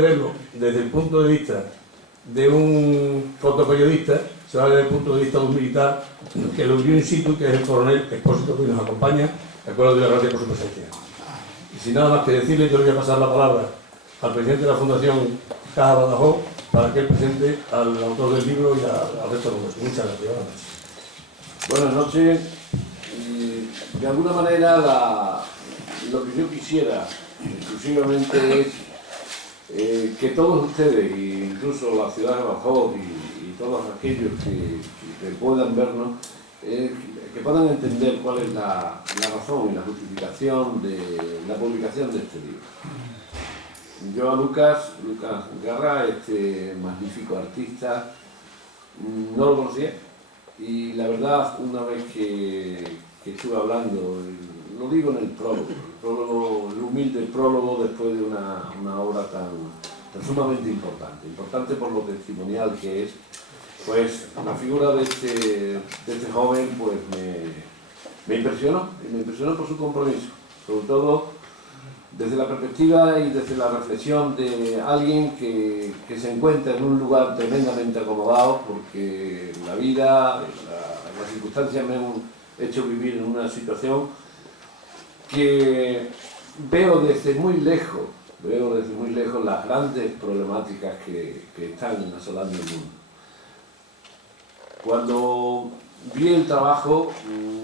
verlo desde el punto de vista de un fotoperiodista, se va desde el punto de vista de un militar que lo vio in situ, que es el coronel Expósito, que nos acompaña. De acuerdo, de la gracias por su presencia. Y sin nada más que decirle, yo le voy a pasar la palabra al presidente de la Fundación Caja Badajoz para que él presente al autor del libro y al resto de nosotros. Muchas gracias. Buenas noches. De alguna manera lo que yo quisiera exclusivamente es que todos ustedes, incluso la ciudad de Badajoz y todos aquellos que puedan vernos, que puedan entender cuál es la razón y la justificación de la publicación de este libro. Yo a Lucas Garra, este magnífico artista, no lo conocía, y la verdad, una vez que estuve hablando, lo digo en el prólogo, el humilde prólogo después de una obra tan sumamente importante por lo testimonial que es, pues la figura de este joven pues me impresionó, y me impresionó por su compromiso, sobre todo desde la perspectiva y desde la reflexión de alguien que se encuentra en un lugar tremendamente acomodado, porque la vida, las circunstancias me han hecho vivir en una situación que veo desde muy lejos las grandes problemáticas que están asolando el mundo. Cuando vi el trabajo,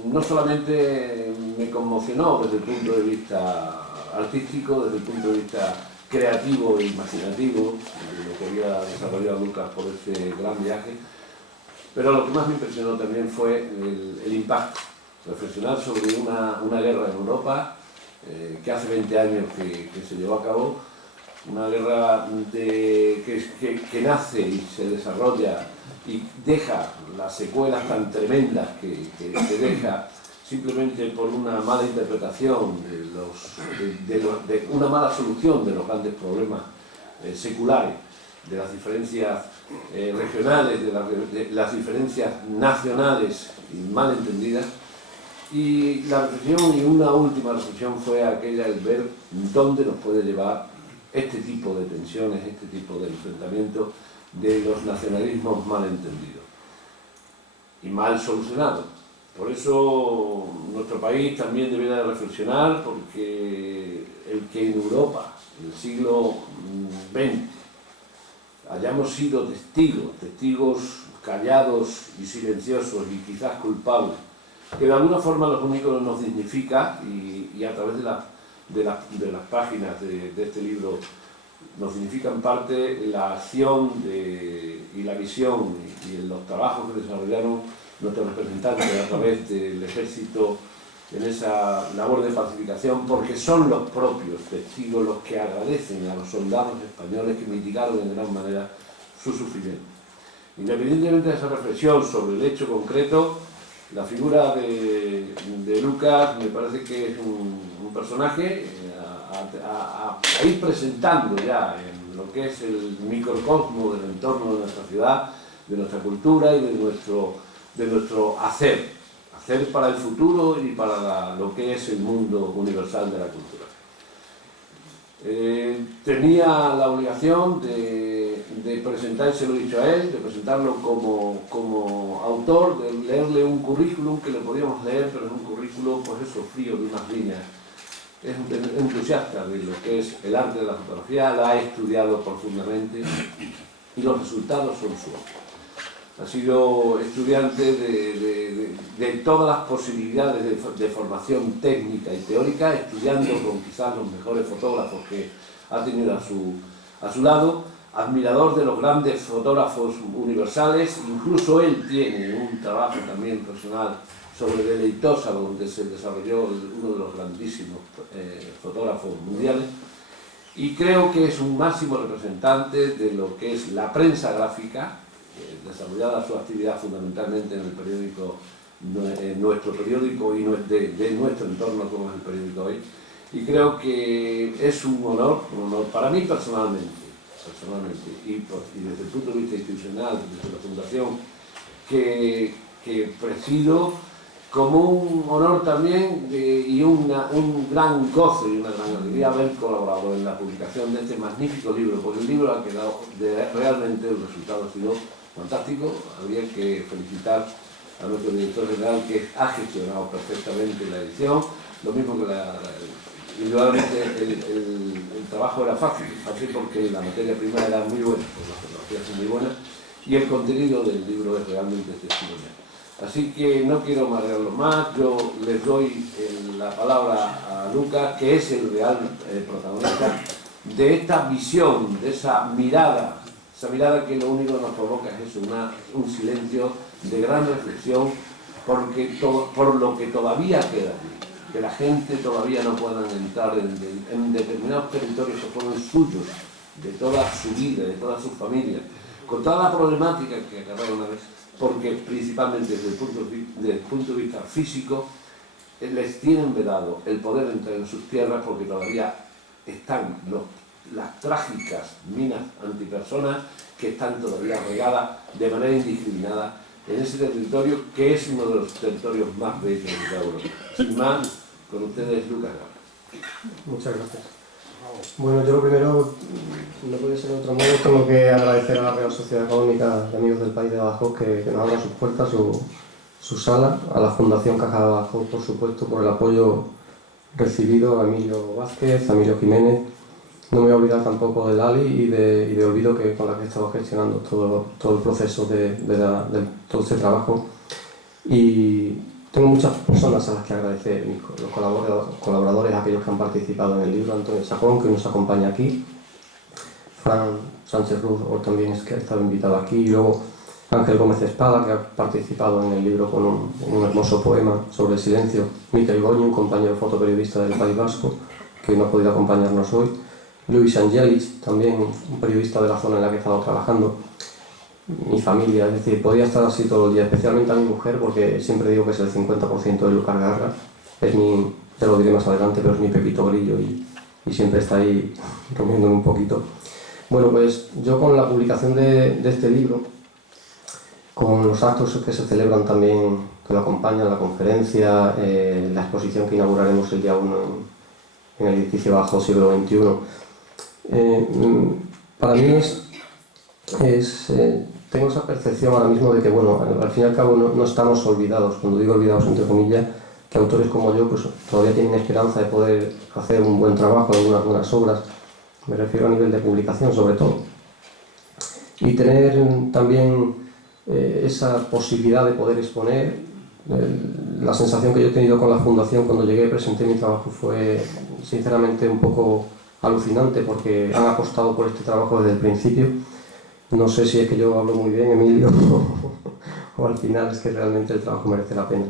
no solamente me conmocionó desde el punto de vista artístico, desde el punto de vista creativo e imaginativo, de lo que había desarrollado Lucas por ese gran viaje, pero lo que más me impresionó también fue el impacto. Reflexionar sobre una guerra en Europa que hace 20 años que se llevó a cabo, una guerra que nace y se desarrolla y deja las secuelas tan tremendas que deja simplemente por una mala interpretación de una mala solución de los grandes problemas seculares, de las diferencias regionales, de las diferencias nacionales y mal entendidas. Y la reflexión, y una última reflexión, fue aquella, el ver dónde nos puede llevar este tipo de tensiones, este tipo de enfrentamientos de los nacionalismos mal entendidos y mal solucionados. Por eso nuestro país también debería reflexionar, porque el que en Europa, en el siglo XX, hayamos sido testigos callados y silenciosos y quizás culpables, que de alguna forma los únicos nos dignifica, y a través de las páginas de este libro nos significa en parte la acción y la visión y los trabajos que desarrollaron nuestros representantes a través del ejército en esa labor de pacificación, porque son los propios testigos los que agradecen a los soldados españoles que mitigaron en gran manera su sufrimiento. Independientemente de esa reflexión sobre el hecho concreto, la figura de Lucas me parece que es un personaje a ir presentando ya en lo que es el microcosmo del entorno de nuestra ciudad, de nuestra cultura y de nuestro hacer para el futuro y para lo que es el mundo universal de la cultura. Tenía la obligación de presentar, se lo he dicho a él, de presentarlo como autor, de leerle un currículum que le podíamos leer, pero es un currículum, pues eso, frío, de unas líneas. Es un entusiasta de lo que es el arte de la fotografía, la ha estudiado profundamente y los resultados son suaves. Ha sido estudiante de todas las posibilidades de formación técnica y teórica, estudiando con quizás los mejores fotógrafos que ha tenido a su lado, admirador de los grandes fotógrafos universales. Incluso él tiene un trabajo también personal sobre Deleitosa, donde se desarrolló uno de los grandísimos fotógrafos mundiales, y creo que es un máximo representante de lo que es la prensa gráfica, desarrollada su actividad fundamentalmente en el periódico, nuestro periódico y de nuestro entorno, como es el periódico Hoy, y creo que es un honor para mí personalmente y desde el punto de vista institucional, desde la fundación que presido, como un honor también y un gran gozo y una gran alegría haber colaborado en la publicación de este magnífico libro, porque el libro ha quedado, realmente el resultado ha sido fantástico. Habría que felicitar a nuestro director general, que ha gestionado perfectamente la edición, lo mismo que indudablemente el trabajo era fácil porque la materia prima era muy buena, pues las fotografías son muy buenas y el contenido del libro es realmente testimonial. Así que no quiero marearlo más, yo les doy la palabra a Lucas, que es el real protagonista de esta visión, de esa mirada que lo único que nos provoca es un silencio de gran reflexión por lo que todavía queda allí, que la gente todavía no pueda entrar en determinados territorios que fueron suyos, de toda su vida, de toda su familia, con toda la problemática que acarrea una vez, porque principalmente desde el punto de vista físico les tienen vedado el poder entrar en sus tierras porque todavía están las trágicas minas antipersonas que están todavía regadas de manera indiscriminada en ese territorio que es uno de los territorios más bellos de Europa. Sin más, con ustedes Lucas Gama. Muchas gracias. Bueno, yo lo primero, no puede ser de otro modo, tengo que agradecer a la Real Sociedad Económica de Amigos del País de Badajoz que nos abra sus puertas, su sala, a la Fundación Caja de Badajoz, por supuesto, por el apoyo recibido, a Emilio Vázquez, a Emilio Jiménez. No me voy a olvidar tampoco de Lali y de Olvido, con la que he estado gestionando todo el proceso de todo este trabajo. Y tengo muchas personas a las que agradecer, los colaboradores, aquellos que han participado en el libro, Antonio Chacón, que nos acompaña aquí, Fran Sánchez Ruz, también es que ha estado invitado aquí, y luego Ángel Gómez Espada, que ha participado en el libro con un hermoso poema sobre el silencio, Miquel Goñi, un compañero fotoperiodista del País Vasco, que no ha podido acompañarnos hoy, Luis Angelis, también un periodista de la zona en la que he estado trabajando, mi familia, es decir, podría estar así todo el día, especialmente a mi mujer, porque siempre digo que es el 50% de Lucas Garra, es ya lo diré más adelante, pero es mi Pepito Grillo y siempre está ahí comiéndome un poquito. Bueno, pues yo con la publicación de este libro, con los actos que se celebran también, que lo acompañan, la conferencia, la exposición que inauguraremos el día 1 en el edificio Bajo Siglo XXI, para mí tengo esa percepción ahora mismo de que, bueno, al fin y al cabo no estamos olvidados. Cuando digo olvidados entre comillas, que autores como yo pues todavía tienen esperanza de poder hacer un buen trabajo en algunas buenas obras, me refiero a nivel de publicación sobre todo, y tener también esa posibilidad de poder exponer. La sensación que yo he tenido con la Fundación cuando llegué y presenté mi trabajo fue sinceramente un poco alucinante, porque han apostado por este trabajo desde el principio. No sé si es que yo hablo muy bien, Emilio, o al final es que realmente el trabajo merece la pena.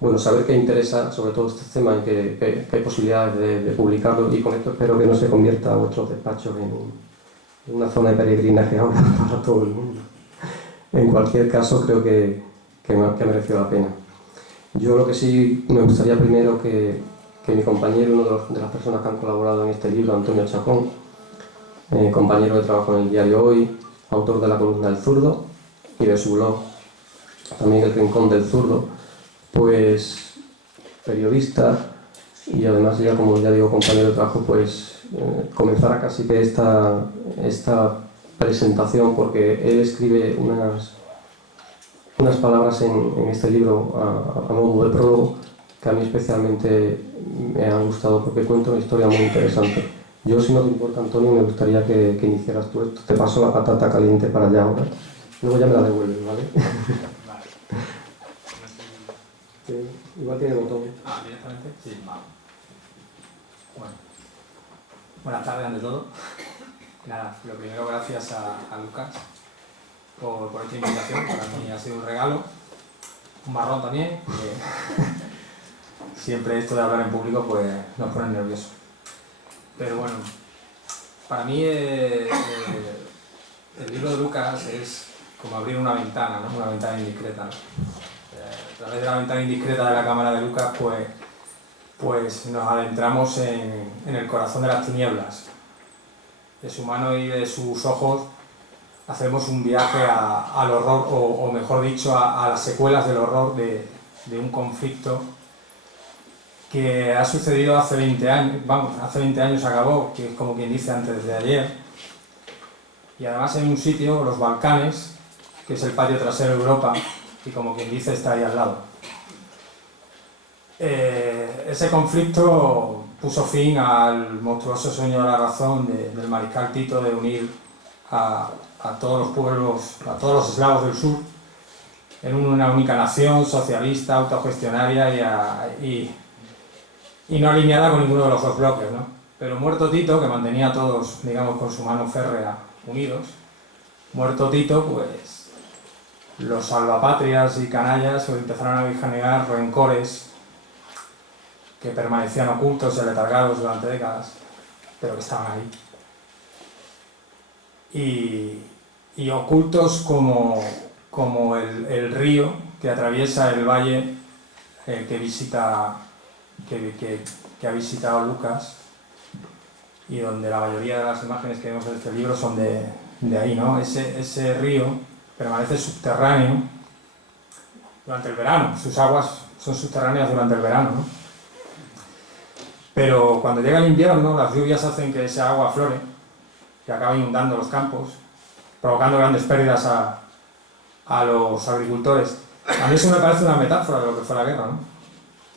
Bueno, saber que interesa sobre todo este tema y que hay posibilidades de publicarlo, y con esto espero que no se convierta a vuestros despachos en una zona de peregrinaje ahora para todo el mundo. En cualquier caso, creo que mereció la pena. Yo lo que sí me gustaría primero que mi compañero, uno de las personas que han colaborado en este libro, Antonio Chacón, compañero de trabajo en el diario Hoy, autor de la columna El Zurdo y de su blog también El Rincón del Zurdo, pues periodista y además ya, como ya digo, compañero de trabajo, pues comenzara casi que esta presentación, porque él escribe unas palabras en este libro a modo de prólogo que a mí especialmente me han gustado porque cuenta una historia muy interesante. Yo, si no te importa, Antonio, me gustaría que iniciaras tú esto. Te paso la patata caliente para allá ahora. Luego ya me la devuelves, ¿vale? Vale. Igual tiene botón. Ah, directamente. Sí, vale. Bueno. Buenas tardes, ante todo. Nada, lo primero, gracias a Lucas por esta invitación. Para mí ha sido un regalo. Un marrón también, porque siempre esto de hablar en público pues nos pone nerviosos. Pero bueno, para mí el libro de Lucas es como abrir una ventana, ¿no? Una ventana indiscreta, ¿no? A través de la ventana indiscreta de la cámara de Lucas pues nos adentramos en el corazón de las tinieblas. De su mano y de sus ojos hacemos un viaje al horror, o mejor dicho, a las secuelas del horror de de un conflicto que ha sucedido hace 20 años, hace 20 años acabó, que es como quien dice antes de ayer, y además en un sitio, los Balcanes, que es el patio trasero de Europa, y como quien dice está ahí al lado. Ese conflicto puso fin al monstruoso sueño de la razón del mariscal Tito de unir a todos los pueblos, a todos los eslavos del sur, en una única nación socialista, autogestionaria y no alineada con ninguno de los dos bloques, ¿no? Pero muerto Tito, que mantenía a todos, digamos, con su mano férrea unidos, muerto Tito, pues los salvapatrias y canallas pues, empezaron a vigilar rencores que permanecían ocultos y aletargados durante décadas, pero que estaban ahí. Y ocultos como el río que atraviesa el valle que ha visitado Lucas, y donde la mayoría de las imágenes que vemos en este libro son de ahí, ¿no? Ese río permanece subterráneo durante el verano, sus aguas son subterráneas durante el verano, ¿no? Pero cuando llega el invierno, las lluvias hacen que esa agua aflore y acabe inundando los campos, provocando grandes pérdidas a los agricultores. A mí eso me parece una metáfora de lo que fue la guerra, ¿no?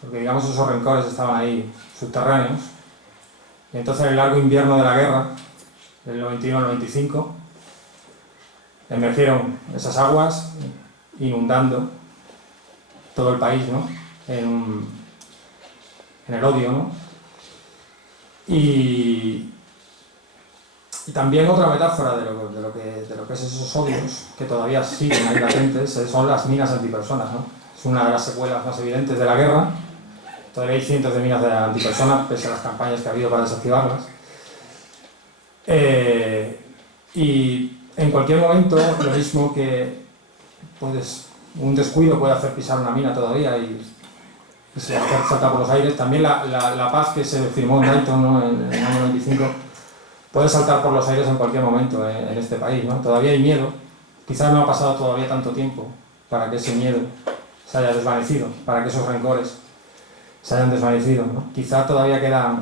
Porque digamos esos rencores estaban ahí subterráneos, y entonces en el largo invierno de la guerra, del 91 al 95, emergieron esas aguas inundando todo el país, ¿no? En el odio, ¿no? Y también otra metáfora de lo que es esos odios, que todavía siguen ahí latentes, son las minas antipersonas, ¿no? Es una de las secuelas más evidentes de la guerra. Todavía hay cientos de minas de antipersonas, pese a las campañas que ha habido para desactivarlas. Y en cualquier momento, lo mismo que un descuido puede hacer pisar una mina todavía y se hacer saltar por los aires, también la paz que se firmó en Dayton, ¿no? en el año 95, puede saltar por los aires en cualquier momento en este país, ¿no? Todavía hay miedo, quizás no ha pasado todavía tanto tiempo para que ese miedo se haya desvanecido, para que esos rencores se hayan desvanecido, ¿no? Quizá todavía queda,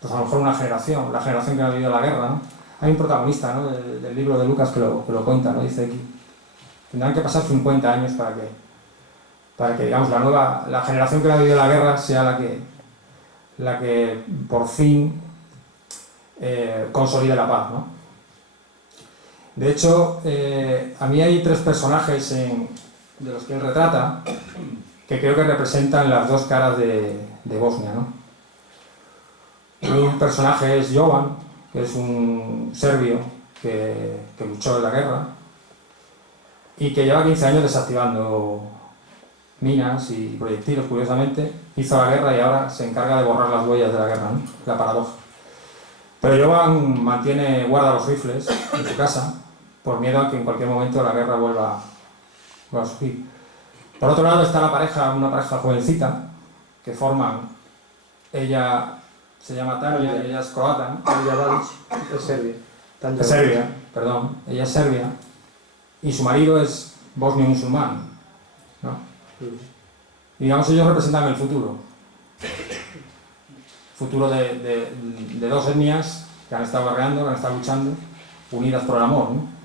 pues a lo mejor una generación, la generación que ha vivido la guerra, ¿no? Hay un protagonista, ¿no? del libro de Lucas que lo cuenta, ¿no? Dice que tendrán que pasar 50 años para que digamos, la generación que ha vivido la guerra sea la que por fin consolide la paz, ¿no? De hecho, a mí hay 3 personajes de los que él retrata que creo que representan las dos caras de Bosnia, ¿no? Un personaje es Jovan, que es un serbio que luchó en la guerra y que lleva 15 años desactivando minas y proyectiles, curiosamente. Hizo la guerra y ahora se encarga de borrar las huellas de la guerra, ¿no? La paradoja. Pero Jovan guarda los rifles en su casa por miedo a que en cualquier momento la guerra vuelva a surgir. Por otro lado está una pareja jovencita que forman, ella se llama Tanja, ella es croata, ¿no? Es Serbia. Es serbia, perdón, ella es serbia y su marido es bosnio musulmán, ¿no? Y digamos ellos representan el futuro de dos etnias que han estado guerreando, que han estado luchando, unidas por el amor, ¿no?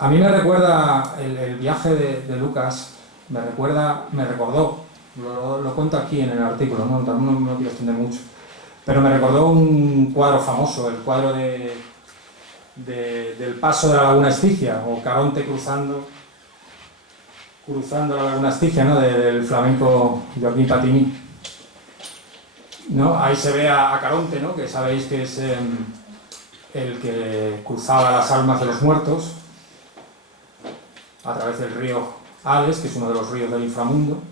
A mí me recuerda el viaje de Lucas, me recordó, lo cuento aquí en el artículo, no quiero extender mucho, pero me recordó un cuadro famoso, el cuadro del paso de la laguna Estigia, o Caronte cruzando la laguna Estigia, ¿no? Del flamenco Joaquín Patini, ¿no? Ahí se ve a Caronte, ¿no? Que sabéis que es el que cruzaba las almas de los muertos a través del río Hades, que es uno de los ríos del inframundo,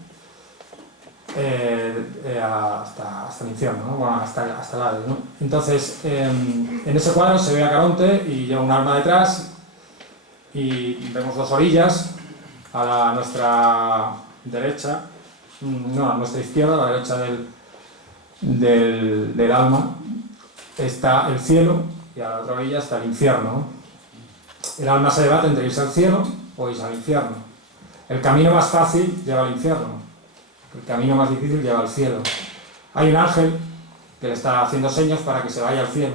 hasta el infierno, ¿no? Bueno, hasta el Hades, ¿no? Entonces, en ese cuadro se ve a Caronte y lleva un arma detrás y vemos dos orillas, a nuestra derecha, no, a nuestra izquierda, a la derecha del alma, está el cielo y a la otra orilla está el infierno, ¿no? El alma se debate entre irse al cielo o irse al infierno. el camino más fácil lleva al infierno, el camino más difícil lleva al cielo. Hay un ángel que le está haciendo señas para que se vaya al cielo,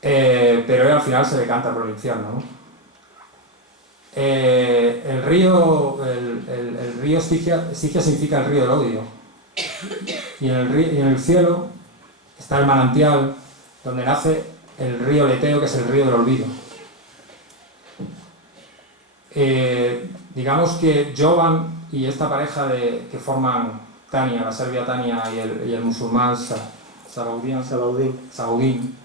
pero él al final se decanta por el infierno, ¿no? El río Estigia significa el río del odio, y en el cielo está el manantial donde nace el río Leteo, que es el río del olvido. Digamos que Jovan y esta pareja que forman Tania, la serbia Tania y el musulmán Saudín,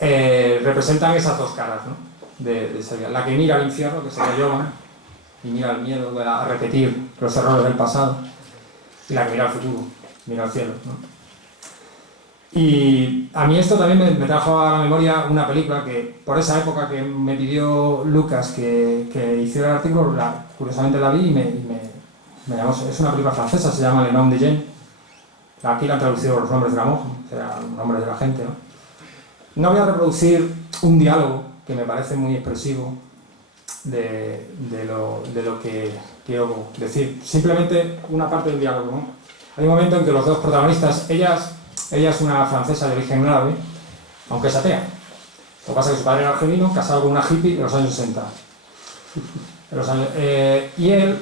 representan esas dos caras, ¿no? de Serbia. La que mira al infierno, que sería Jovan, y mira al miedo a repetir los errores del pasado, y la que mira al futuro, mira al cielo, ¿no? Y a mí esto también me trajo a la memoria una película que, por esa época que me pidió Lucas que hiciera el artículo, curiosamente la vi y me llamó. Es una película francesa, se llama Le Nom de Jean. Aquí la han traducido Los nombres del amor, o sea, los nombres de la gente, ¿no? No voy a reproducir un diálogo que me parece muy expresivo de lo que quiero decir. Simplemente una parte del diálogo, ¿no? Hay un momento en que los dos protagonistas, ella es una francesa de origen árabe, aunque es atea. Lo que pasa es que su padre era argelino, casado con una hippie de los años 60. Y él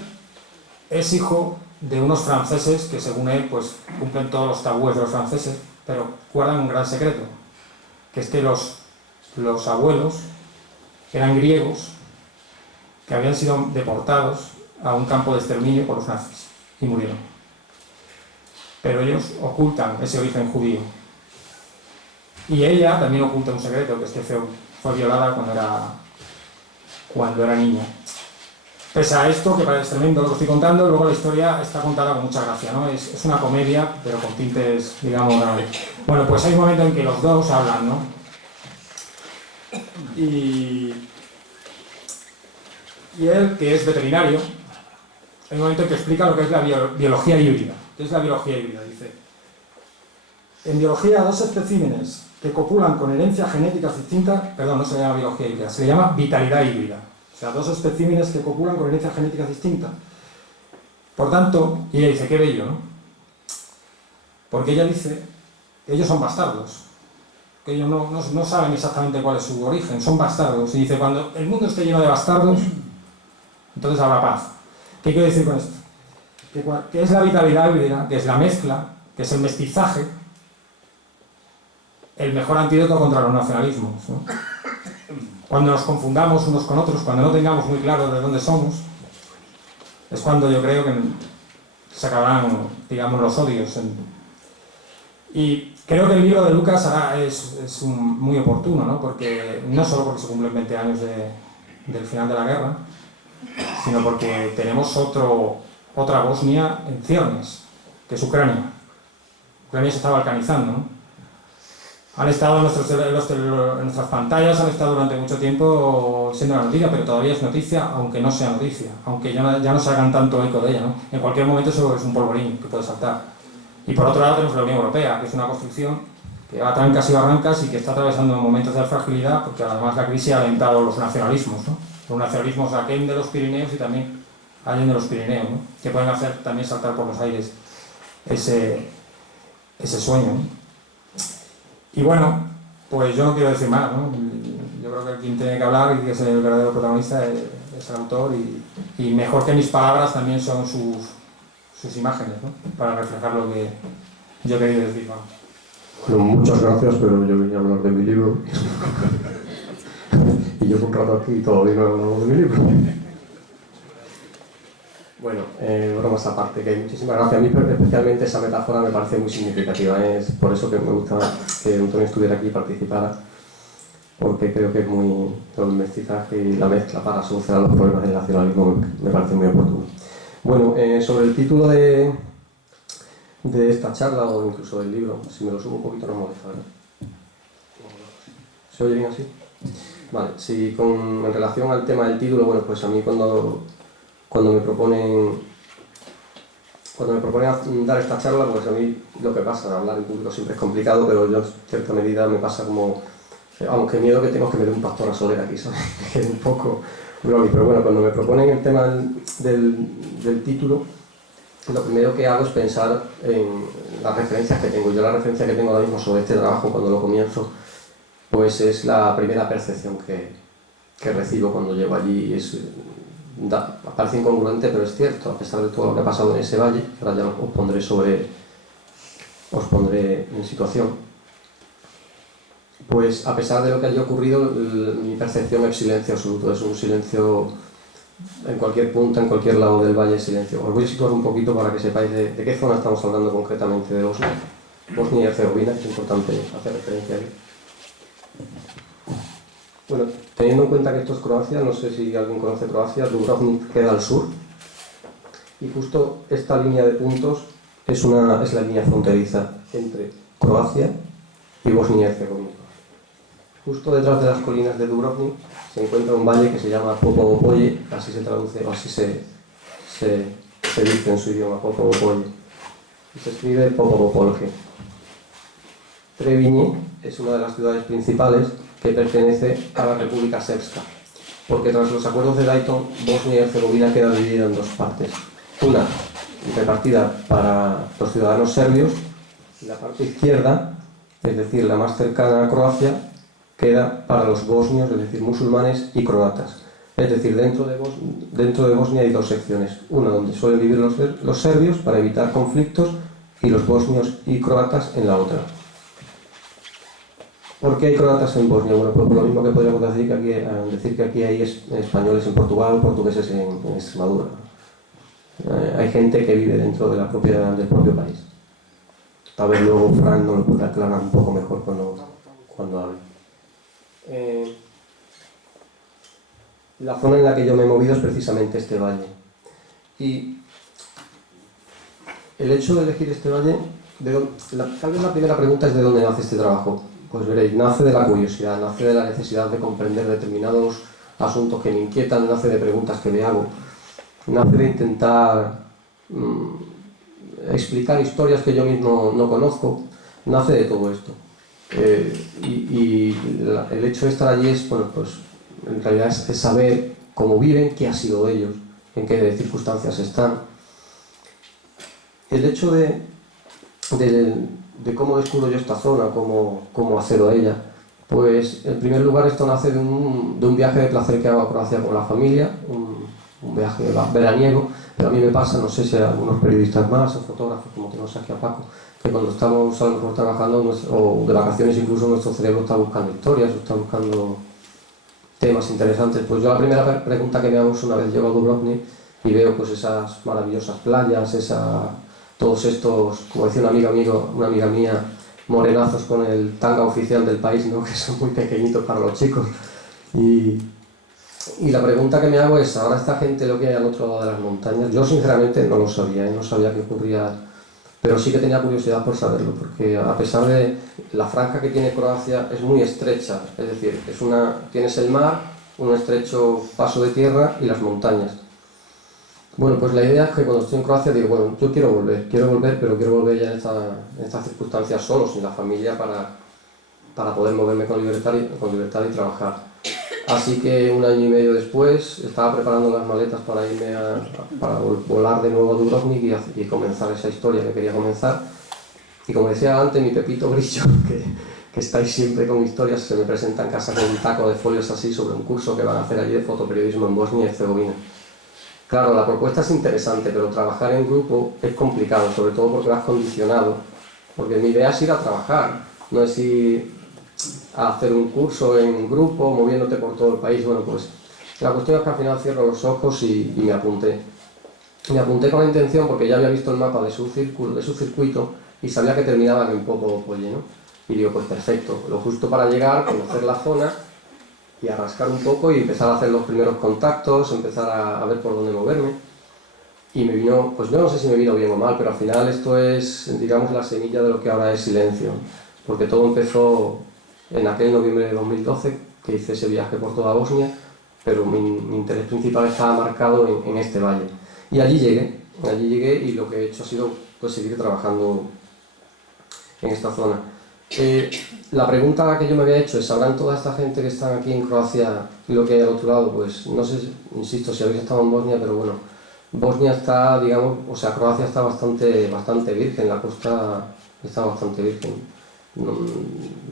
es hijo de unos franceses que, según él, pues cumplen todos los tabúes de los franceses, pero guardan un gran secreto, que es que los abuelos eran griegos que habían sido deportados a un campo de exterminio por los nazis y murieron. Pero ellos ocultan ese origen judío. Y ella también oculta un secreto, que es que fue violada cuando era niña. Pese a esto, que parece tremendo lo que estoy contando, luego la historia está contada con mucha gracia, ¿no? Es una comedia, pero con tintes, digamos, graves. Bueno, pues hay un momento en que los dos hablan, ¿no? Y él, que es veterinario, hay un momento en que explica lo que es la biología híbrida. ¿Qué es la biología híbrida? Dice: en biología, dos especímenes que copulan con herencia genéticas distintas, perdón, no se llama biología híbrida, se le llama vitalidad híbrida. O sea, dos especímenes que copulan con herencia genéticas distintas. Por tanto, y ella dice, qué bello, ¿no? Porque ella dice que ellos son bastardos, que ellos no saben exactamente cuál es su origen, son bastardos. Y dice, cuando el mundo esté lleno de bastardos, entonces habrá paz. ¿Qué quiero decir con esto? Que es la vitalidad híbrida, que es la mezcla, que es el mestizaje, el mejor antídoto contra los nacionalismos, ¿no? Cuando nos confundamos unos con otros, cuando no tengamos muy claro de dónde somos, es cuando yo creo que se acabarán, digamos, los odios. Y creo que el libro de Lucas es muy oportuno, ¿no? Porque no solo porque se cumplen 20 años del final de la guerra, sino porque tenemos otra Bosnia en ciernes, que es Ucrania. Ucrania se está balcanizando, ¿no? Han estado en nuestras pantallas, han estado durante mucho tiempo siendo la noticia, pero todavía es noticia, aunque no sea noticia, aunque ya no se hagan tanto eco de ella, ¿no? En cualquier momento eso es un polvorín que puede saltar. Y por otro lado tenemos la Unión Europea, que es una construcción que va a trancas y barrancas y que está atravesando momentos de fragilidad, porque además la crisis ha alentado los nacionalismos, ¿no? Los nacionalismos aquel de los Pirineos y también allá de los Pirineos, ¿no? Que pueden hacer también saltar por los aires ese sueño, ¿no? Y bueno, pues yo no quiero decir más, ¿no? Yo creo que quien tiene que hablar y que es el verdadero protagonista es el autor, y mejor que mis palabras también son sus imágenes, ¿no? Para reflejar lo que yo he querido decir, ¿no? Bueno, muchas gracias, pero yo venía a hablar de mi libro. Y llevo un rato aquí y todavía no he hablado de mi libro. Bueno, bromas aparte, que muchísimas gracias. A mí especialmente esa metáfora me parece muy significativa. Es por eso que me gusta que Antonio estuviera aquí y participara, porque creo que es muy el mestizaje y la mezcla para solucionar los problemas del nacionalismo me parece muy oportuno. Bueno, sobre el título de esta charla o incluso del libro, si me lo subo un poquito no me molesta, ¿verdad? ¿Se oye bien así? Vale, sí, en relación al tema del título, bueno, pues a mí cuando me proponen dar esta charla, pues a mí lo que pasa, hablar en público siempre es complicado, pero yo en cierta medida me pasa como Aunque miedo que tengo que me dé un pastor a Soler aquí, ¿sabes? Me quede un poco groggy, pero bueno, cuando me proponen el tema del título, lo primero que hago es pensar en las referencias que tengo. Yo la referencia que tengo ahora mismo sobre este trabajo cuando lo comienzo, pues es la primera percepción que recibo cuando llego allí. Parece incongruente, pero es cierto, a pesar de todo lo que ha pasado en ese valle, que ahora ya os pondré en situación. Pues a pesar de lo que haya ocurrido, mi percepción es silencio absoluto, es un silencio en cualquier punta, en cualquier lado del valle, silencio. Os voy a situar un poquito para que sepáis de qué zona estamos hablando concretamente de Bosnia. Bosnia y Herzegovina, es importante hacer referencia ahí. Bueno, teniendo en cuenta que esto es Croacia, no sé si alguien conoce Croacia, Dubrovnik queda al sur, y justo esta línea de puntos es la línea fronteriza entre Croacia y Bosnia y Herzegovina. Justo detrás de las colinas de Dubrovnik se encuentra un valle que se llama Popovo Polje, así se traduce, o así se dice en su idioma, Popovo Polje, y se escribe Popovo Polje. Trebinje es una de las ciudades principales que pertenece a la República Srpska, porque tras los acuerdos de Dayton, Bosnia y Herzegovina queda dividida en dos partes. Una repartida para los ciudadanos serbios y la parte izquierda, es decir, la más cercana a Croacia, queda para los bosnios, es decir, musulmanes y croatas. Es decir, dentro de Bosnia hay dos secciones, una donde suelen vivir los serbios para evitar conflictos y los bosnios y croatas en la otra. ¿Por qué hay croatas en Bosnia? Bueno, pues por lo mismo que podríamos decir que aquí hay españoles en Portugal, portugueses en Extremadura. Hay gente que vive dentro de del propio país. Tal vez luego Fran nos lo pueda aclarar un poco mejor cuando hable. La zona en la que yo me he movido es precisamente este valle. Y el hecho de elegir este valle, tal vez la primera pregunta es ¿de dónde nace este trabajo? Pues veréis, nace de la curiosidad, nace de la necesidad de comprender determinados asuntos que me inquietan, nace de preguntas que me hago, nace de intentar explicar historias que yo mismo no conozco, nace de todo esto. El hecho de estar allí es, bueno, pues en realidad es saber cómo viven, qué ha sido de ellos, en qué circunstancias están. El hecho de cómo descubro yo esta zona, cómo accedo a ella, pues en primer lugar esto nace de un viaje de placer que hago a Croacia con la familia, un viaje veraniego, pero a mí me pasa, no sé si a algunos periodistas más o fotógrafos, como tenemos aquí a Paco, que cuando estamos a lo mejor trabajando o de vacaciones incluso nuestro cerebro está buscando historias o está buscando temas interesantes. Pues yo la primera pregunta que me hago es una vez llego a Dubrovnik y veo pues esas maravillosas playas, todos estos, como decía una amiga mía, morenazos con el tanga oficial del país, ¿no? Que son muy pequeñitos para los chicos. Y la pregunta que me hago es, ¿ahora esta gente lo que hay al otro lado de las montañas? Yo sinceramente no lo sabía, no sabía qué ocurría, pero sí que tenía curiosidad por saberlo, porque a pesar de la franja que tiene Croacia es muy estrecha, es decir, tienes el mar, un estrecho paso de tierra y las montañas. Bueno, pues la idea es que cuando estoy en Croacia digo, bueno, yo quiero volver, pero quiero volver ya en estas circunstancias solo, sin la familia, para poder moverme con libertad y trabajar. Así que 1 año y medio después estaba preparando las maletas para irme para volar de nuevo a Dubrovnik y comenzar esa historia que quería comenzar. Y como decía antes, mi Pepito Grillo, que estáis siempre con historias, se me presenta en casa con un taco de folios así sobre un curso que van a hacer allí de fotoperiodismo en Bosnia y Herzegovina. Claro, la propuesta es interesante, pero trabajar en grupo es complicado, sobre todo porque vas condicionado. Porque mi idea es ir a trabajar, no es ir a hacer un curso en grupo, moviéndote por todo el país. Bueno, pues la cuestión es que al final cierro los ojos y me apunté. Me apunté con la intención porque ya había visto el mapa de su circuito y sabía que terminaban en Popovo Polje, ¿no? Y digo, pues perfecto, lo justo para llegar, conocer la zona y a rascar un poco y empezar a hacer los primeros contactos, empezar a ver por dónde moverme. Y me vino, pues yo no sé si me vino bien o mal, pero al final esto es, digamos, la semilla de lo que ahora es Silencio, porque todo empezó en aquel noviembre de 2012, que hice ese viaje por toda Bosnia, pero mi interés principal estaba marcado en este valle. Y allí llegué y lo que he hecho ha sido pues seguir trabajando en esta zona. La pregunta que yo me había hecho es, ¿sabrán toda esta gente que están aquí en Croacia lo que hay al otro lado? Pues no sé, insisto, si habéis estado en Bosnia, pero bueno, Bosnia está, digamos, o sea, Croacia está bastante virgen, la costa está bastante virgen.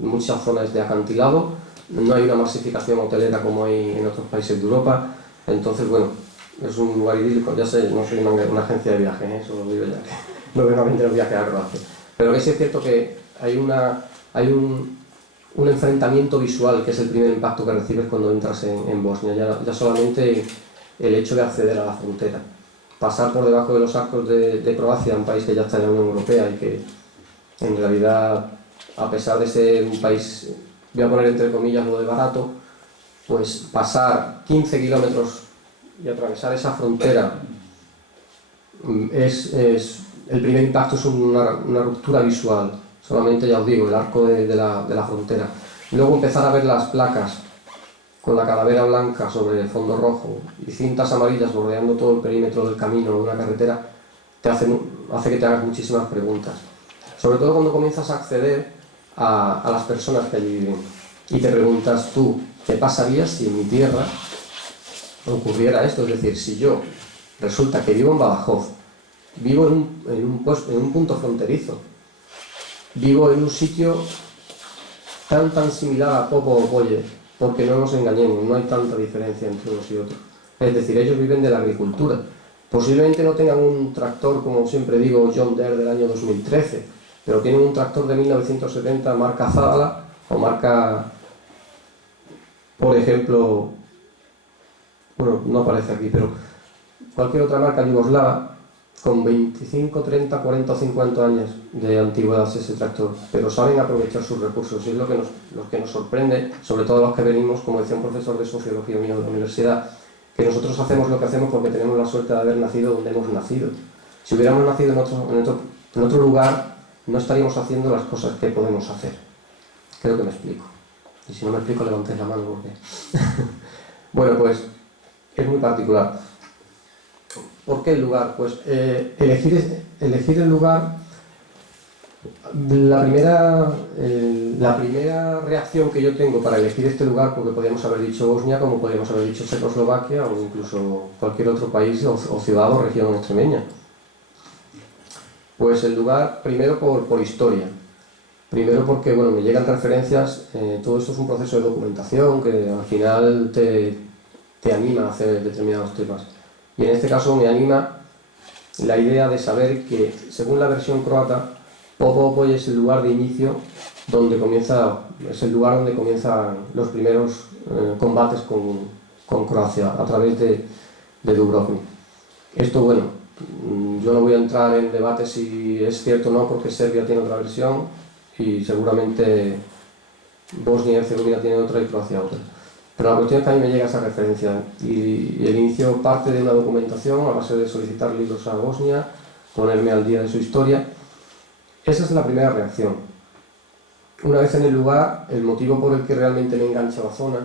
Muchas zonas de acantilado, no hay una masificación hotelera como hay en otros países de Europa, entonces, bueno, es un lugar idílico. Ya sé, no soy una agencia de viajes, eso lo digo ya, que no vengo a vender viajes a Croacia, pero que sí es cierto que hay un enfrentamiento visual, que es el primer impacto que recibes cuando entras en Bosnia, ya solamente el hecho de acceder a la frontera, pasar por debajo de los arcos de Croacia, un país que ya está en la Unión Europea y que en realidad, a pesar de ser un país, voy a poner entre comillas lo de barato, pues pasar 15 kilómetros y atravesar esa frontera el primer impacto es una ruptura visual. Solamente, ya os digo, el arco de la frontera. Luego empezar a ver las placas con la calavera blanca sobre el fondo rojo y cintas amarillas bordeando todo el perímetro del camino de una carretera, hace que te hagas muchísimas preguntas. Sobre todo cuando comienzas a acceder a las personas que allí viven. Y te preguntas tú, ¿qué pasaría si en mi tierra ocurriera esto? Es decir, si yo resulta que vivo en Badajoz, vivo en un punto fronterizo, vivo en un sitio tan similar a Popo-Oye, porque no nos engañemos, no hay tanta diferencia entre unos y otros. Es decir, ellos viven de la agricultura. Posiblemente no tengan un tractor, como siempre digo, John Deere del año 2013, pero tienen un tractor de 1970 marca Zadala o marca, por ejemplo, bueno, no aparece aquí, pero cualquier otra marca yugoslava, con 25, 30, 40 o 50 años de antigüedad ese tractor, pero saben aprovechar sus recursos, y es lo que nos sorprende, sobre todo los que venimos, como decía un profesor de sociología mío de la universidad, que nosotros hacemos lo que hacemos porque tenemos la suerte de haber nacido donde hemos nacido. Si hubiéramos nacido en otro lugar, no estaríamos haciendo las cosas que podemos hacer. Creo que me explico. Y si no me explico, levantéis la mano porque... Bueno, pues es muy particular. ¿Por qué el lugar? Pues elegir el lugar, la primera reacción que yo tengo para elegir este lugar, porque podríamos haber dicho Bosnia, como podríamos haber dicho Checoslovaquia o incluso cualquier otro país o ciudad o región extremeña. Pues el lugar, primero por historia, primero porque bueno, me llegan referencias, todo esto es un proceso de documentación que al final te anima a hacer determinados temas. Y en este caso me anima la idea de saber que, según la versión croata, Popo-Oye es el lugar de inicio es el lugar donde comienzan los primeros combates con Croacia a través de Dubrovnik. Esto, bueno, yo no voy a entrar en debate si es cierto o no, porque Serbia tiene otra versión y seguramente Bosnia y Herzegovina tiene otra y Croacia otra. Pero la cuestión es que a mí me llega esa referencia y el inicio parte de una documentación a base de solicitar libros a Bosnia, ponerme al día de su historia. Esa es la primera reacción. Una vez en el lugar, el motivo por el que realmente me engancha la zona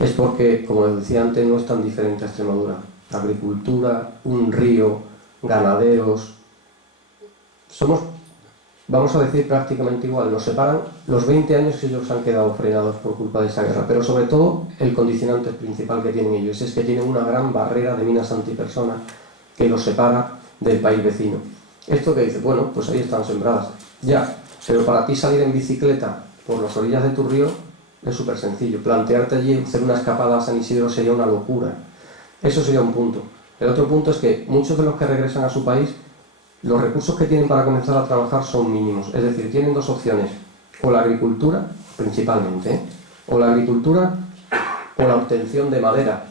es porque, como les decía antes, no es tan diferente a Extremadura. Agricultura, un río, ganaderos... Somos, vamos a decir, prácticamente igual. Nos separan los 20 años que ellos han quedado frenados por culpa de esa guerra, pero sobre todo el condicionante principal que tienen ellos es que tienen una gran barrera de minas antipersona que los separa del país vecino. Esto que dice, bueno, pues ahí están sembradas, ya, pero para ti salir en bicicleta por las orillas de tu río es súper sencillo. Plantearte allí hacer una escapada a San Isidro sería una locura. Eso sería un punto. El otro punto es que muchos de los que regresan a su país, los recursos que tienen para comenzar a trabajar son mínimos. Es decir, tienen dos opciones, o la agricultura, principalmente, o la agricultura o la obtención de madera.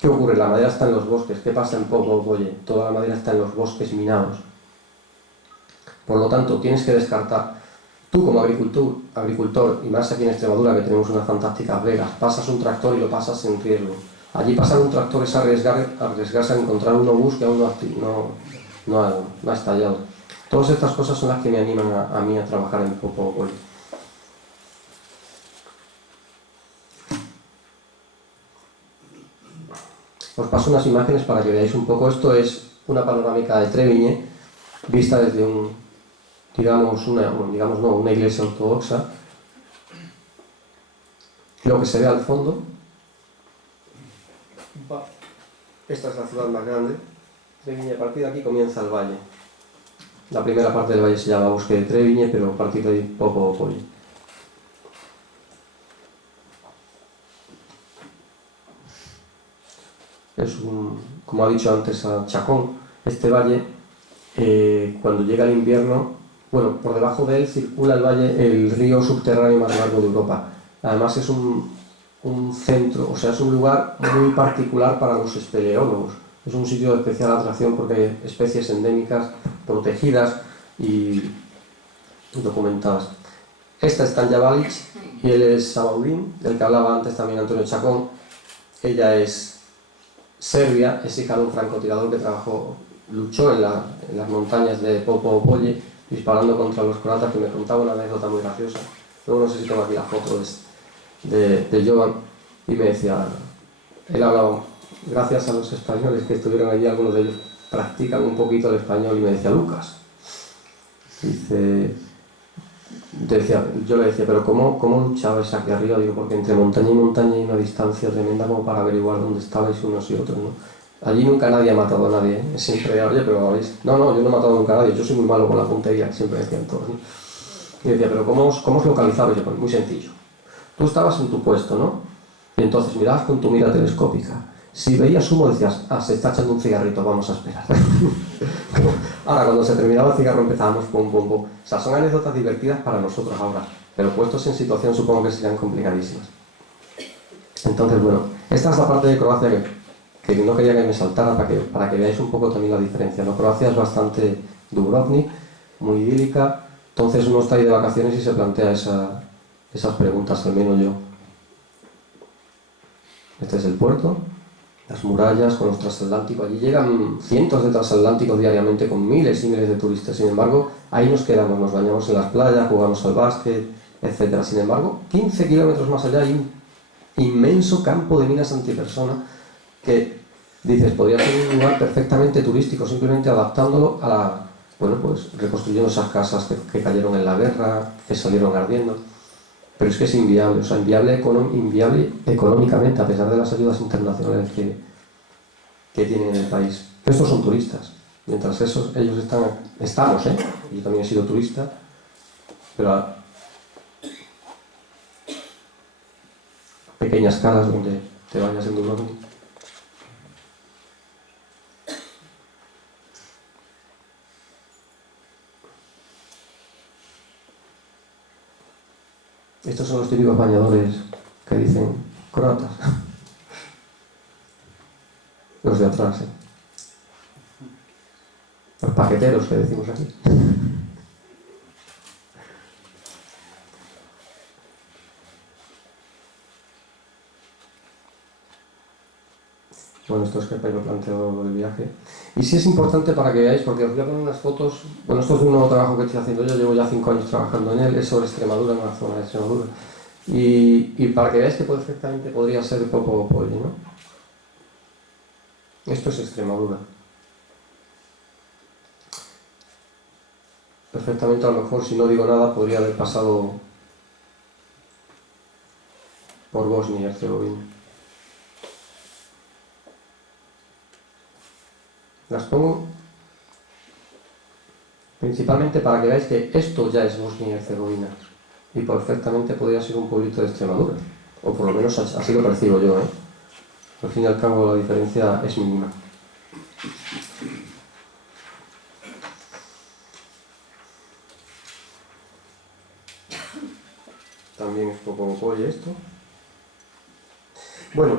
¿Qué ocurre? La madera está en los bosques. ¿Qué pasa en Popo-Oye? Toda la madera está en los bosques minados. Por lo tanto, tienes que descartar. Tú como agricultor, y más aquí en Extremadura, que tenemos unas fantásticas vegas, pasas un tractor y lo pasas en riesgo. Allí pasar un tractor es arriesgarse a encontrar un obús que aún no ha estallado. Todas estas cosas son las que me animan a mí a trabajar en Popo-Oye. Os paso unas imágenes para que veáis un poco. Esto es una panorámica de Treviñe, vista desde una iglesia ortodoxa. Lo que se ve al fondo, esta es la ciudad más grande, Treviñe. A partir de aquí comienza el valle. La primera parte del valle se llama Bosque de Treviñe, pero a partir de ahí Popopolli. Es como ha dicho antes a Chacón, este valle, cuando llega el invierno, bueno, por debajo de él circula el valle, el río subterráneo más largo de Europa. Además es un centro, o sea, es un lugar muy particular para los espeleólogos. Es un sitio de especial atracción porque hay especies endémicas protegidas y documentadas. Esta es Tanja Balic y él es Sabaudín, del que hablaba antes también Antonio Chacón. Ella es serbia, es hija de un francotirador que luchó en las montañas de Popopolli disparando contra los croatas, que me contaba una anécdota muy graciosa. Luego no sé si tengo aquí la foto de Jovan, y me decía, él hablaba, gracias a los españoles que estuvieron allí, algunos de ellos practican un poquito el español, y me decía, Lucas, yo le decía, pero ¿cómo luchabais aquí arriba? Digo, porque entre montaña y montaña hay una distancia tremenda como para averiguar dónde estabais unos y otros, ¿no? Allí nunca nadie ha matado a nadie, ¿eh? Siempre, oye, pero ¿veis? No, yo no he matado nunca a nadie, yo soy muy malo con la puntería, siempre decían todos, ¿no? Y decía, pero ¿cómo os localizabais? Yo, pues muy sencillo. Tú estabas en tu puesto, ¿no? Y entonces mirabas con tu mira telescópica. Si veías humo decías, se está echando un cigarrito, vamos a esperar. Ahora, cuando se terminaba el cigarro empezábamos pum, pum, pum. O sea, son anécdotas divertidas para nosotros ahora, pero puestos en situación supongo que serían complicadísimas. Entonces, bueno, esta es la parte de Croacia que no quería que me saltara para que veáis un poco también la diferencia, ¿no? Croacia es bastante Dubrovnik, muy idílica, entonces uno está ahí de vacaciones y se plantea esas preguntas, al menos yo. Este es el puerto, las murallas con los transatlánticos. Allí llegan cientos de transatlánticos diariamente con miles y miles de turistas. Sin embargo, ahí nos quedamos, nos bañamos en las playas, jugamos al básquet, etc. Sin embargo, 15 kilómetros más allá hay un inmenso campo de minas antipersona que, dices, podría ser un lugar perfectamente turístico, simplemente adaptándolo a reconstruyendo esas casas que cayeron en la guerra, que salieron ardiendo. Pero es que es inviable, o sea, inviable económicamente, a pesar de las ayudas internacionales que tienen en el país. Estos son turistas, mientras ellos estamos, yo también he sido turista, pero a pequeñas escalas donde te vayas en Dubrovnik. Estos son los típicos bañadores que dicen croatas. Los de atrás, Los paqueteros que decimos aquí. Bueno, esto es que me planteo del viaje. Y sí es importante para que veáis, porque os voy a poner unas fotos. Bueno, esto es de un nuevo trabajo que estoy haciendo yo, llevo ya 5 años trabajando en él, es sobre Extremadura, en una zona de Extremadura. Y para que veáis que perfectamente podría ser Popopolli, ¿no? Esto es Extremadura. Perfectamente, a lo mejor, si no digo nada, podría haber pasado por Bosnia y Herzegovina. Las pongo principalmente para que veáis que esto ya es Bosnia y Herzegovina y perfectamente podría ser un pueblito de Extremadura, o por lo menos así lo percibo yo, Al fin y al cabo la diferencia es mínima. También es Popopolli esto. Bueno,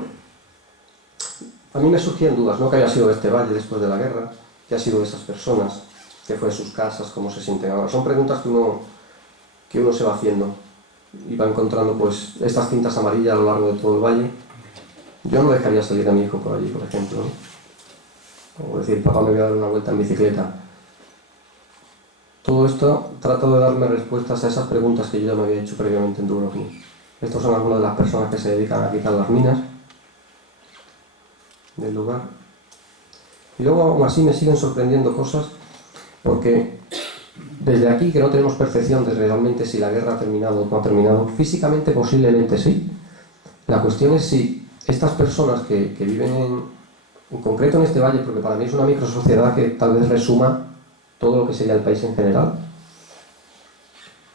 a mí me surgían dudas, no que haya sido este valle después de la guerra, que ha sido de esas personas, que fue de sus casas, cómo se sienten ahora. Son preguntas que uno se va haciendo y va encontrando pues estas cintas amarillas a lo largo de todo el valle. Yo no dejaría salir a mi hijo por allí, por ejemplo, ¿no? O decir, papá, me voy a dar una vuelta en bicicleta. Todo esto trato de darme respuestas a esas preguntas que yo ya me había hecho previamente en Dubrovnik. Estos son algunas de las personas que se dedican a quitar las minas del lugar. Y luego aún así me siguen sorprendiendo cosas, porque desde aquí, que no tenemos percepción de realmente si la guerra ha terminado o no ha terminado, físicamente posiblemente sí, La cuestión es si estas personas que viven en concreto en este valle, porque para mí es una microsociedad que tal vez resuma todo lo que sería el país en general,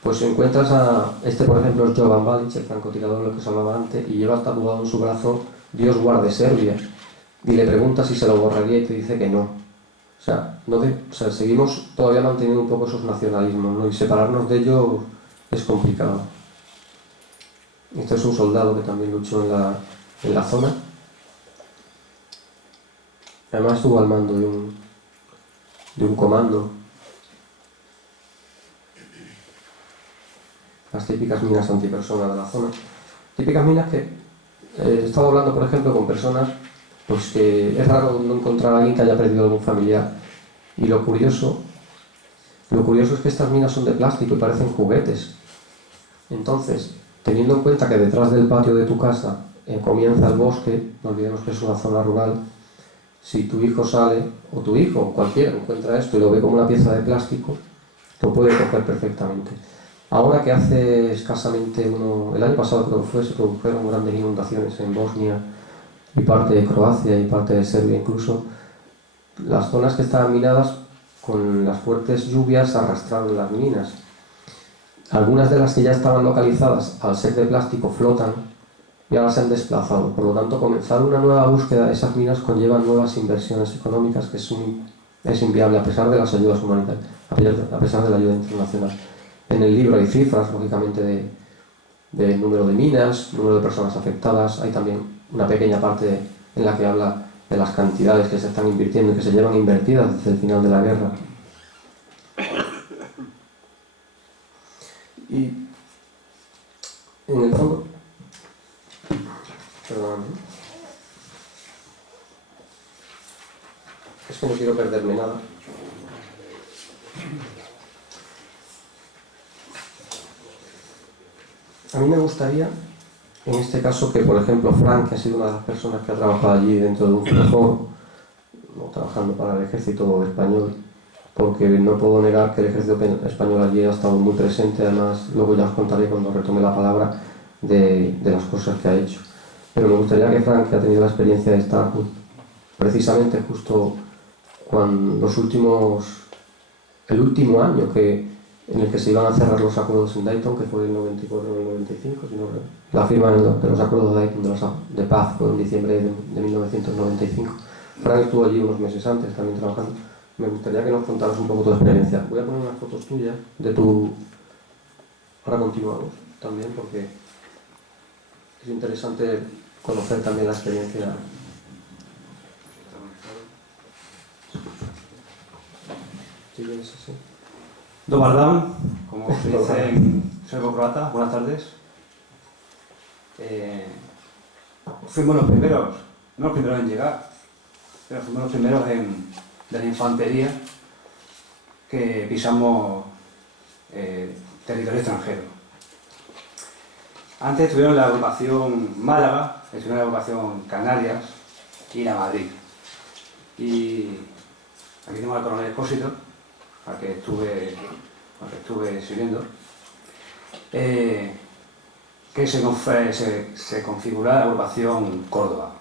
pues encuentras a este, por ejemplo, es Jovan Balic, el francotirador del que se hablaba antes, y lleva tatuado en su brazo Dios guarde Serbia, y le preguntas si se lo borraría y te dice que no. O sea, seguimos todavía manteniendo un poco esos nacionalismos, ¿no? Y separarnos de ellos es complicado. Este es un soldado que también luchó en la zona. Además estuvo al mando de un comando. Las típicas minas antipersonas de la zona. Típicas minas que he estado hablando, por ejemplo, con personas pues que es raro no encontrar a alguien que haya perdido algún familiar. Y lo curioso es que estas minas son de plástico y parecen juguetes. Entonces, teniendo en cuenta que detrás del patio de tu casa comienza el bosque, no olvidemos que es una zona rural, si tu hijo sale, o tu hijo, o cualquiera, encuentra esto y lo ve como una pieza de plástico, lo puede coger perfectamente. Ahora que hace escasamente el año pasado creo que fue, se produjeron grandes inundaciones en Bosnia y parte de Croacia y parte de Serbia incluso, las zonas que estaban minadas con las fuertes lluvias arrastraron las minas. Algunas de las que ya estaban localizadas al ser de plástico flotan y ahora se han desplazado. Por lo tanto, comenzar una nueva búsqueda de esas minas conlleva nuevas inversiones económicas que es inviable a pesar de las ayudas humanitarias, a pesar de la ayuda internacional. En el libro hay cifras, lógicamente, de número de minas, número de personas afectadas. Hay también una pequeña parte en la que habla de las cantidades que se están invirtiendo y que se llevan invertidas desde el final de la guerra. Y en el fondo, perdón, es que no quiero perderme nada. A mí me gustaría, en este caso, que por ejemplo Frank, que ha sido una de las personas que ha trabajado allí dentro de un foro, trabajando para el ejército español, porque no puedo negar que el ejército español allí ha estado muy presente, además luego ya os contaré cuando retome la palabra de las cosas que ha hecho. Pero me gustaría que Frank, que ha tenido la experiencia de estar precisamente justo cuando el último año en el que se iban a cerrar los acuerdos en Dayton, que fue el 94 o el 95, si no, la firma de los acuerdos de Dayton de paz fue en diciembre de 1995. Frank estuvo allí unos meses antes también trabajando. Me gustaría que nos contaras un poco tu experiencia. Voy a poner unas fotos tuyas de tu... Ahora continuamos también porque es interesante conocer también la experiencia. ¿Sí vienes así? Dobar dan, como se dice en serbo-croata, buenas tardes. Fuimos los primeros, no los primeros en llegar, pero fuimos los primeros de la infantería que pisamos territorio extranjero. Antes estuvieron la agrupación Málaga, estuvieron la agrupación Canarias y la Madrid. Y aquí tenemos al coronel Expósito, al que estuve sirviendo, que se configura la agrupación Córdoba.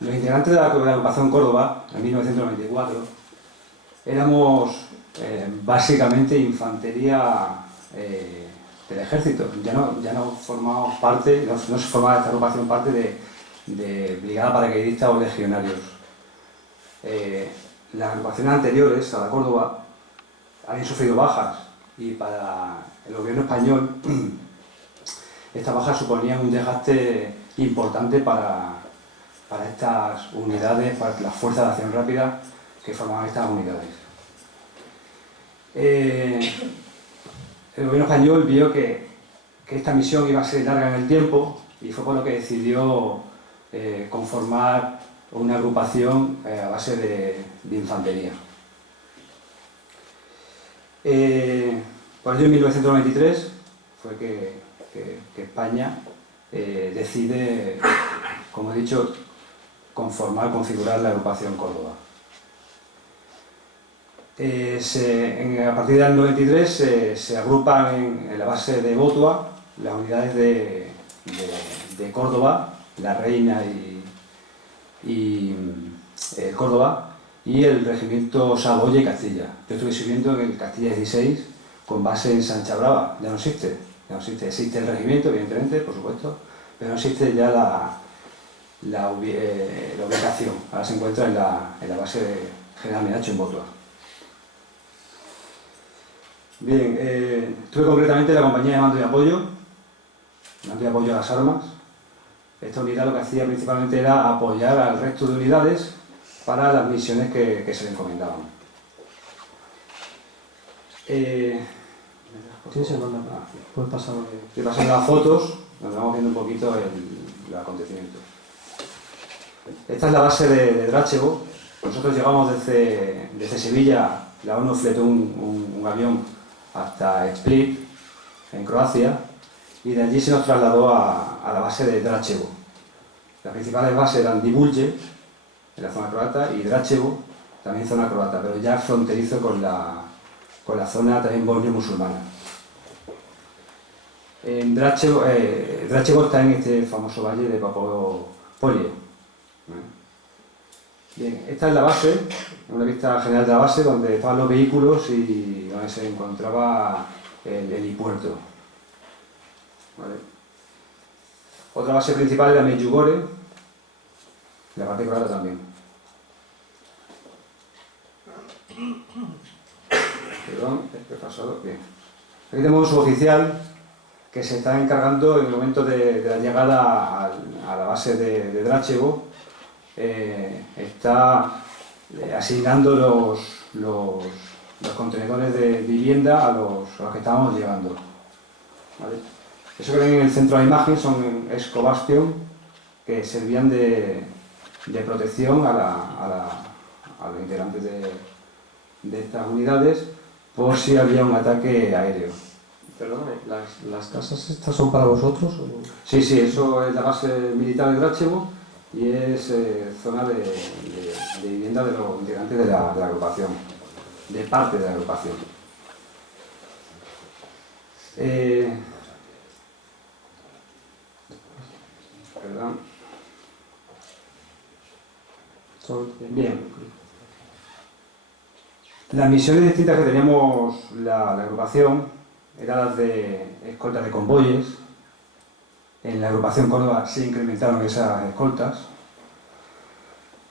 Los integrantes de la agrupación Córdoba, en 1994, éramos básicamente infantería del ejército. Ya no formábamos parte, no se formaba esta agrupación parte de brigada paracaidistas o legionarios. Las agrupaciones anteriores a la Córdoba habían sufrido bajas y para el gobierno español estas bajas suponían un desgaste importante para estas unidades, para las fuerzas de acción rápida que formaban estas unidades. El gobierno español vio que esta misión iba a ser larga en el tiempo y fue por lo que decidió conformar una agrupación a base de infantería. Por ello, en 1993 fue que España decide, como he dicho, configurar la agrupación Córdoba. A partir del 93 se agrupan en la base de Botua las unidades de Córdoba, La Reina y Córdoba, y el regimiento Saboya y Castilla. Yo estuve sirviendo en el Castilla 16 con base en Sancha Brava. Ya no existe, existe el regimiento, evidentemente, por supuesto, pero no existe ya la ubicación. Ahora se encuentra en la base de General Menacho en Botua. Bien, estuve concretamente en la compañía de mando y apoyo a las armas. Esta unidad lo que hacía principalmente era apoyar al resto de unidades para las misiones que se le encomendaban. Puedes pasar. Estoy pasando las fotos, donde vamos viendo un poquito el acontecimiento. Esta es la base de Dračevo. Nosotros llegamos desde Sevilla, la ONU fletó un avión hasta Split, en Croacia, y de allí se nos trasladó a la base de Dračevo. Las principales bases eran Divulje, en la zona croata, y Dračevo, también zona croata, pero ya fronterizo con la zona también bosnio-musulmana. Dračevo está en este famoso valle de Papopolje. Bien, esta es la base, una vista general de la base donde estaban los vehículos y donde se encontraba el helipuerto. ¿Vale? Otra base principal era Medjugorje, la parte croata también. Perdón, ¿qué ha pasado? Bien. Aquí tenemos un suboficial que se está encargando en el momento de la llegada a la base de Dračevo. Está asignando los contenedores de vivienda a los que estábamos llegando. ¿Vale? Eso que ven en el centro de la imagen son escobastion que servían de protección a los integrantes de estas unidades por si había un ataque aéreo. Perdóname, ¿las casas estas son para vosotros? ¿O? Sí, eso es la base militar de Dračevo y es zona de vivienda de los integrantes de la agrupación, de parte de la agrupación. Perdón. Bien. Las misiones distintas que teníamos la agrupación eran las de escolta de convoyes. En la agrupación Córdoba se incrementaron esas escoltas.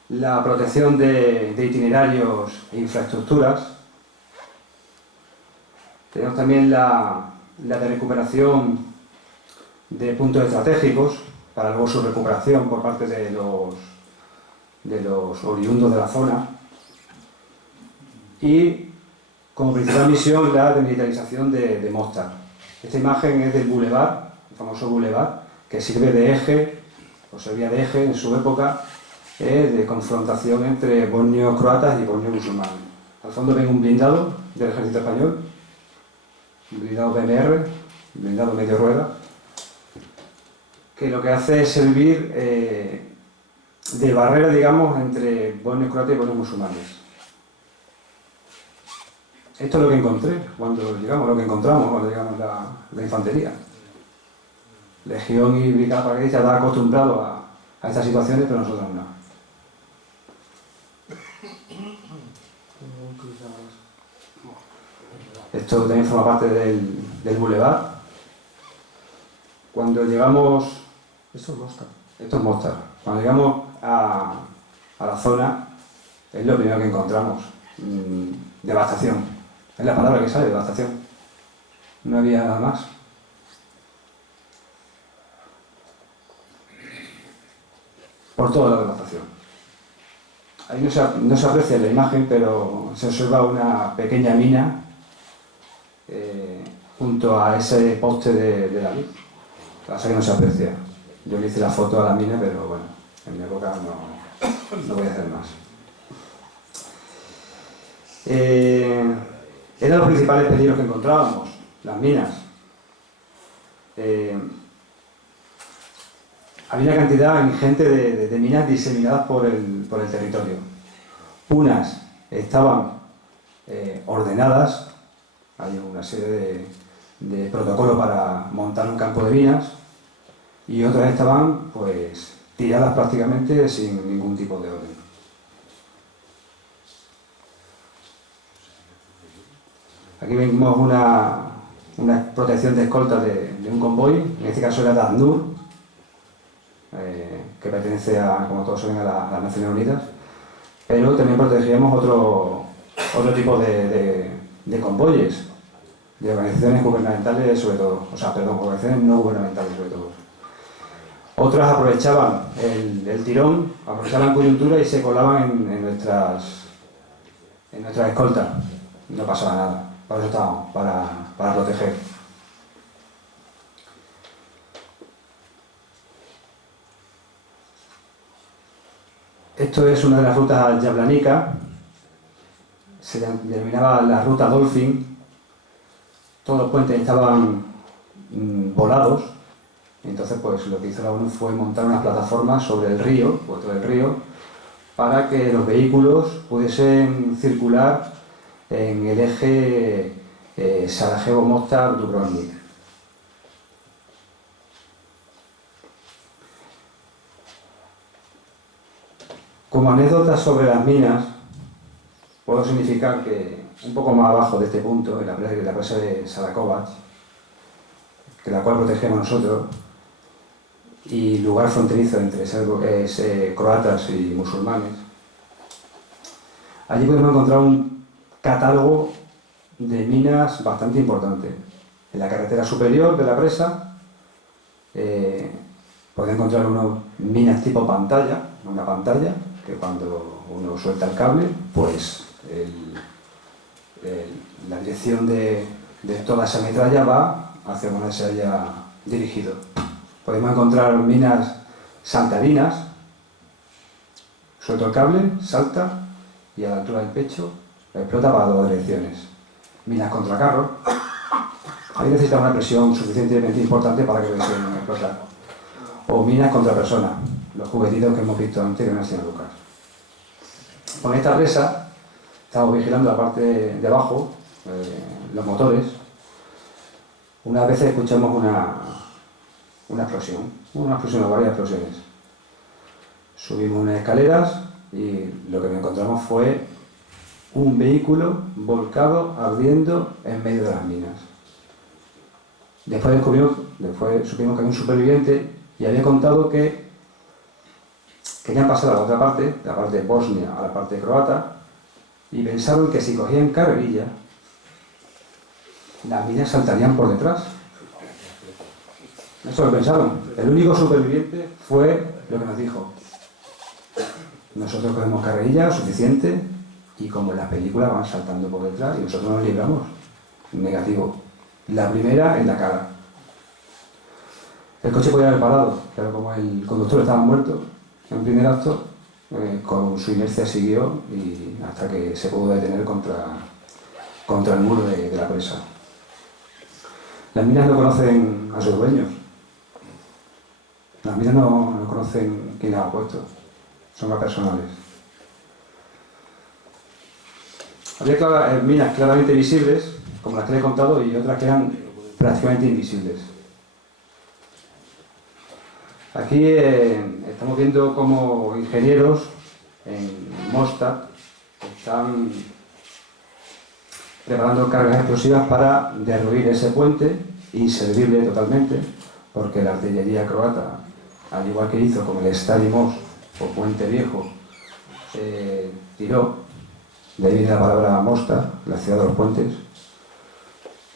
La protección de itinerarios e infraestructuras. Tenemos también la de recuperación de puntos estratégicos para luego su recuperación por parte de los oriundos de la zona. Y como principal misión la desmilitarización de Mostar. Esta imagen es del Boulevard, el famoso Boulevard, que sirve de eje, o servía de eje en su época, de confrontación entre bosnios croatas y bosnios musulmanes. Al fondo ven un blindado del ejército español, un blindado BMR, un blindado medio rueda, que lo que hace es servir de barrera, digamos, entre bosnios croatas y bosnios musulmanes. Esto es lo que encontré cuando llegamos, lo que encontramos cuando llegamos la infantería. Legión y brigada paracaidista están acostumbrados a estas situaciones, pero nosotros no. Esto también forma parte del Boulevard. Cuando llegamos... Eso es Mostar. Esto es Mostar. Cuando llegamos a la zona, es lo primero que encontramos. Devastación. Es la palabra que sale, devastación. No había nada más. Por toda la devastación. Ahí no se aprecia en la imagen, pero se observa una pequeña mina junto a ese poste de la luz. Pasa que no se aprecia. Yo le hice la foto a la mina, pero bueno, en mi época no voy a hacer más. Eran los principales peligros que encontrábamos, las minas. Había una cantidad ingente de minas diseminadas por el territorio. Unas estaban ordenadas, hay una serie de protocolo para montar un campo de minas, y otras estaban pues tiradas prácticamente sin ningún tipo de orden. Aquí vemos una protección de escolta de un convoy, en este caso era de ACNUR, que pertenece a, como todos saben, a las Naciones Unidas, pero también protegíamos otro tipo de convoyes, de organizaciones gubernamentales sobre todo, organizaciones no gubernamentales sobre todo. Otras aprovechaban el tirón, aprovechaban coyuntura y se colaban en nuestras escoltas. No pasaba nada, para eso estábamos, para proteger. Esto es una de las rutas yablanicas, se denominaba la ruta Dolphin. Todos los puentes estaban volados, entonces pues lo que hizo la ONU fue montar unas plataformas sobre el río, puerto del río, para que los vehículos pudiesen circular en el eje Sarajevo-Mostar-Dubrovnik. Como anécdota sobre las minas, puedo significar que un poco más abajo de este punto, en la presa de Sarakovac, que la cual protegemos nosotros, y lugar fronterizo entre croatas y musulmanes, allí podemos encontrar un catálogo de minas bastante importante. En la carretera superior de la presa podemos encontrar unas minas tipo pantalla, una pantalla, que cuando uno suelta el cable, pues la dirección de toda esa metralla va hacia donde se haya dirigido. Podemos encontrar minas saltarinas, suelto el cable, salta y a la altura del pecho explota para dos direcciones. Minas contra carro, ahí necesita una presión suficientemente importante para que puedan explotar. O minas contra personas, los juguetitos que hemos visto antes que me enseñado Lucas. Con esta presa estamos vigilando la parte de abajo, los motores. Unas veces escuchamos una explosión o varias explosiones. Subimos unas escaleras y lo que encontramos fue un vehículo volcado, ardiendo en medio de las minas. Después supimos que había un superviviente y había contado que querían pasar a la otra parte, de la parte de Bosnia a la parte croata, y pensaron que si cogían carrerilla, las minas saltarían por detrás. Eso lo pensaron. El único superviviente fue lo que nos dijo: nosotros cogemos carrerilla suficiente y como en las películas van saltando por detrás y nosotros nos libramos. Negativo. La primera en la cara. El coche podía haber parado, pero como el conductor estaba muerto en primer acto, con su inercia siguió y hasta que se pudo detener contra el muro de la presa. Las minas no conocen a sus dueños. Las minas no conocen quién las ha puesto. Son más personales. Había minas claramente visibles, como las que le he contado, y otras que eran prácticamente invisibles. Aquí estamos viendo cómo ingenieros en Mostar están preparando cargas explosivas para derruir ese puente, inservible totalmente, porque la artillería croata, al igual que hizo con el Stari Most o Puente Viejo, tiró, de ahí viene la palabra Mostar, la ciudad de los puentes,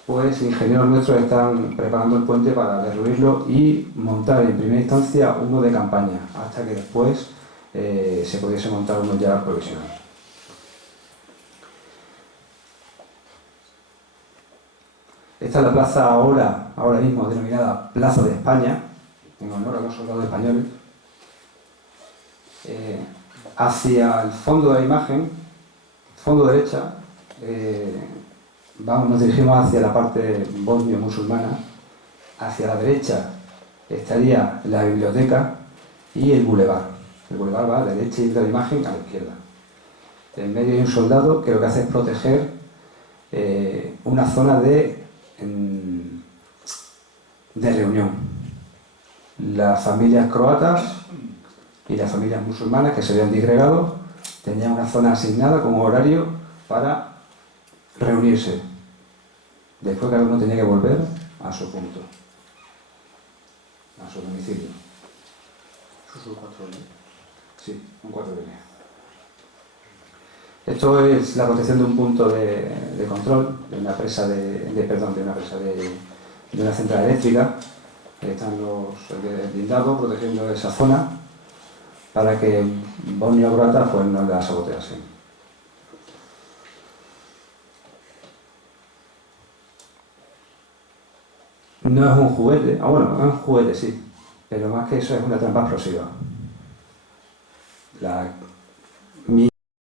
pues ingenieros nuestros están preparando el puente para derruirlo y montar en primera instancia uno de campaña, hasta que después se pudiese montar uno ya provisional. Esta es la plaza ahora mismo denominada Plaza de España, en honor a los soldados españoles. Hacia el fondo de la imagen, fondo derecha, nos dirigimos hacia la parte bosnio-musulmana. Hacia la derecha estaría la biblioteca y el bulevar. El bulevar va a la derecha y de la imagen a la izquierda. En medio hay un soldado que lo que hace es proteger una zona de de reunión. Las familias croatas y las familias musulmanas que se habían disgregado tenían una zona asignada con un horario para reunirse. Después cada uno tenía que volver a su punto, a su domicilio. Eso son 4 años. Sí, un 4 de línea. Esto es la protección de un punto de control de una presa de una central eléctrica. Están el blindado protegiendo esa zona para que Bosnia-Croata pues no la saboteasen. No es un juguete, bueno, es un juguete sí, pero más que eso es una trampa explosiva.